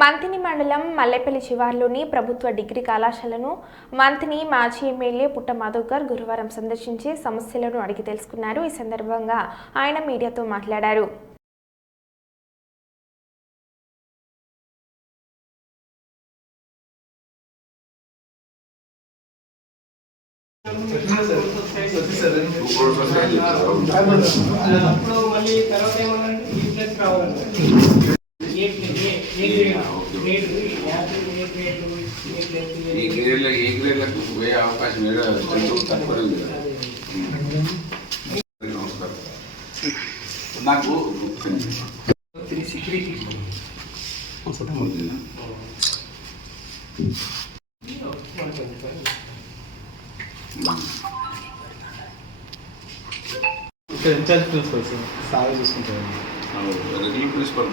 మంతిని మండలం మల్లెపల్లి శివార్లోని ప్రభుత్వ డిగ్రీ కళాశాలను మంతిని మాజీ ఎమ్మెల్యే పుట్ట మధుకర్ గురువారం సందర్శించి సమస్యలను అడిగి తెలుసుకున్నారు. ఈ సందర్భంగా ఆయన మీడియాతో మాట్లాడారు. అవకాశం నాకు ఇన్ఛార్జ్ ప్రిన్సిపల్ సార్ చూసుకుంటారు. రెగ్యులర్ ప్రిన్సిపల్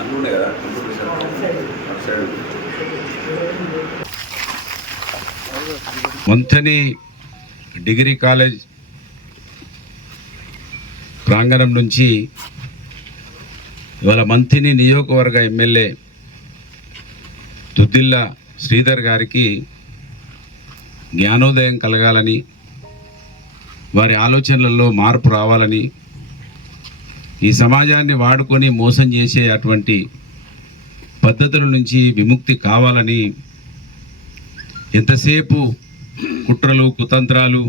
అన్నీ కదా. మంథని డిగ్రీ కాలేజ్ ప్రాంగణం నుంచి ఇవాళ మంథని నియోజకవర్గ ఎమ్మెల్యే దుద్దిల్ల శ్రీధర్ గారికి జ్ఞానోదయం కలగాలని, వారి ఆలోచనలలో మార్పు రావాలని, ఈ సమాజాన్ని వాడుకొని మోసం చేసే అటువంటి పద్ధతుల నుంచి విముక్తి కావాలని ఎంతసేపు కుట్రలు కుతంత్రాలు,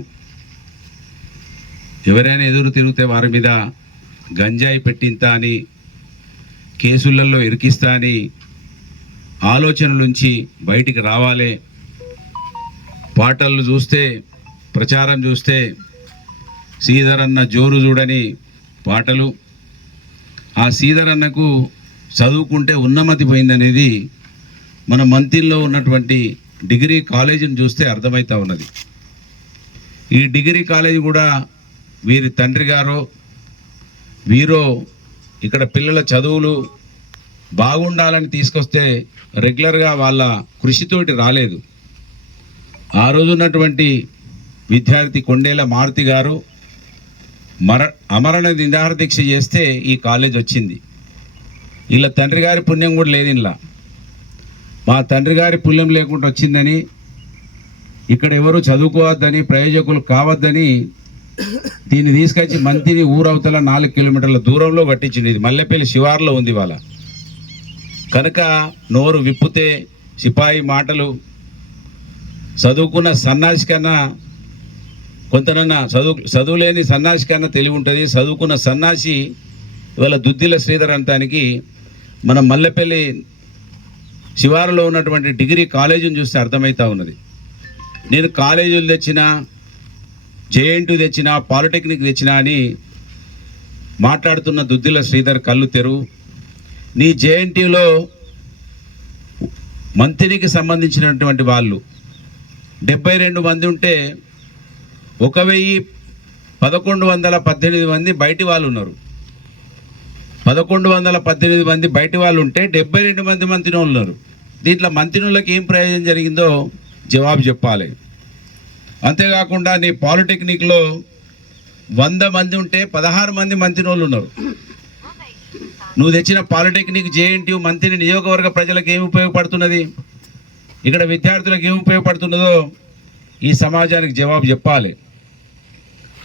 ఎవరైనా ఎదురు తిరిగితే వారి మీద గంజాయి పెట్టింతా అని, కేసులలో ఇరికిస్తా అని ఆలోచనల నుంచి బయటికి రావాలి. పాటలు చూస్తే, ప్రచారం చూస్తే శ్రీధర్ అన్న జోరు చూడని పాటలు, ఆ శ్రీధర్ అన్నకు చదువుకుంటే ఉన్నమతి పోయిందనేది మన మంతిలో ఉన్నటువంటి డిగ్రీ కాలేజీని చూస్తే అర్థమవుతూ ఉన్నది. ఈ డిగ్రీ కాలేజీ కూడా వీరి తండ్రి గారో వీరో ఇక్కడ పిల్లల చదువులు బాగుండాలని తీసుకొస్తే రెగ్యులర్గా వాళ్ళ కృషితోటి రాలేదు. ఆ రోజు ఉన్నటువంటి విద్యార్థి కొండేల మారుతి గారు అమరణ నిరాహార దీక్ష చేస్తే ఈ కాలేజ్ వచ్చింది. వీళ్ళ తండ్రి గారి పుణ్యం కూడా లేదు. ఇలా మా తండ్రి గారి పుణ్యం లేకుండా వచ్చిందని, ఇక్కడ ఎవరు చదువుకోవద్దని, ప్రయోజకులు కావద్దని దీన్ని తీసుకొచ్చి మంతిని ఊరవతల 4 కిలోమీటర్ల దూరంలో కట్టించింది. ఇది మల్లెపల్లి శివార్లో ఉంది. వాళ్ళ కనుక నోరు విప్పితే సిపాయి మాటలు, చదువుకున్న సన్నాసి కన్నా కొంతనన్నా చదువులేని సన్నాసి కన్నా తెలివి ఉంటుంది. చదువుకున్న సన్నాసి ఇవాళ దుద్దిల శ్రీధర్ అంతానికి మన మల్లెపల్లి శివారులో ఉన్నటువంటి డిగ్రీ కాలేజీని చూస్తే అర్థమవుతూ ఉన్నది. నేను కాలేజీలు తెచ్చినా, జేఎన్టీ తెచ్చినా, పాలిటెక్నిక్ తెచ్చినా అని మాట్లాడుతున్న దుద్దిల శ్రీధర్ కళ్ళు తెరువు. నీ జేఎన్టీలో మంత్రికి సంబంధించినటువంటి వాళ్ళు 72 మంది ఉంటే 1118 మంది బయటి వాళ్ళు ఉన్నారు. 1118 మంది బయటి వాళ్ళు ఉంటే 72 మంది మంత్రినోళ్ళు ఉన్నారు. దీంట్లో మంత్రినోళ్ళకి ఏం ప్రయోజనం జరిగిందో జవాబు చెప్పాలి. అంతేకాకుండా నీ పాలిటెక్నిక్లో 100 మంది ఉంటే 16 మంది మంత్రినోళ్ళు ఉన్నారు. నువ్వు తెచ్చిన పాలిటెక్నిక్ జేఎన్టీ మంత్రి నియోజకవర్గ ప్రజలకు ఏమి ఉపయోగపడుతున్నది, ఇక్కడ విద్యార్థులకు ఏమి ఉపయోగపడుతున్నదో ఈ సమాజానికి జవాబు చెప్పాలి.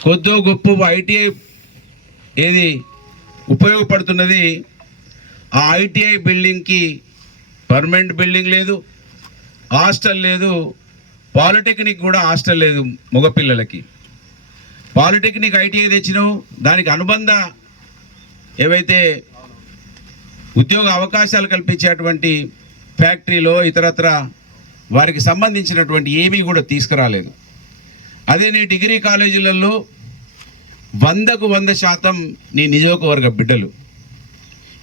కొద్దో గొప్ప ఐటీఐ ఏది ఉపయోగపడుతున్నది. ఆ ఐటీఐ బిల్డింగ్కి పర్మనెంట్ బిల్డింగ్ లేదు, హాస్టల్ లేదు, పాలిటెక్నిక్ కూడా హాస్టల్ లేదు. మగపిల్లలకి పాలిటెక్నిక్ ఐటీఐ తెచ్చినావు, దానికి అనుబంధ ఏవైతే ఉద్యోగ అవకాశాలు కల్పించేటువంటి ఫ్యాక్టరీలో ఇతరత్ర వారికి సంబంధించినటువంటి ఏమీ కూడా తీసుకురాలేదు. అదే నీ డిగ్రీ కాలేజీలలో 100కు 100% నీ నియోజకవర్గ బిడ్డలు,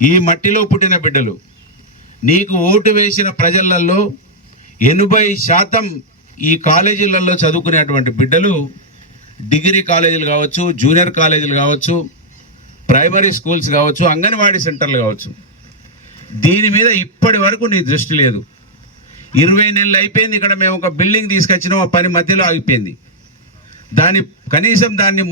ఈ మట్టిలో పుట్టిన బిడ్డలు, నీకు ఓటు వేసిన ప్రజలలో 80% ఈ కాలేజీలలో చదువుకునేటువంటి బిడ్డలు డిగ్రీ కాలేజీలు కావచ్చు, జూనియర్ కాలేజీలు కావచ్చు, ప్రైమరీ స్కూల్స్ కావచ్చు, అంగన్వాడీ సెంటర్లు కావచ్చు. దీని మీద ఇప్పటి వరకు నీ దృష్టి లేదు. 20 నెలలు అయిపోయింది. ఇక్కడ మేము ఒక బిల్డింగ్ తీసుకొచ్చినాం, ఆ పని మధ్యలో ఆగిపోయింది. కనీసం దాన్ని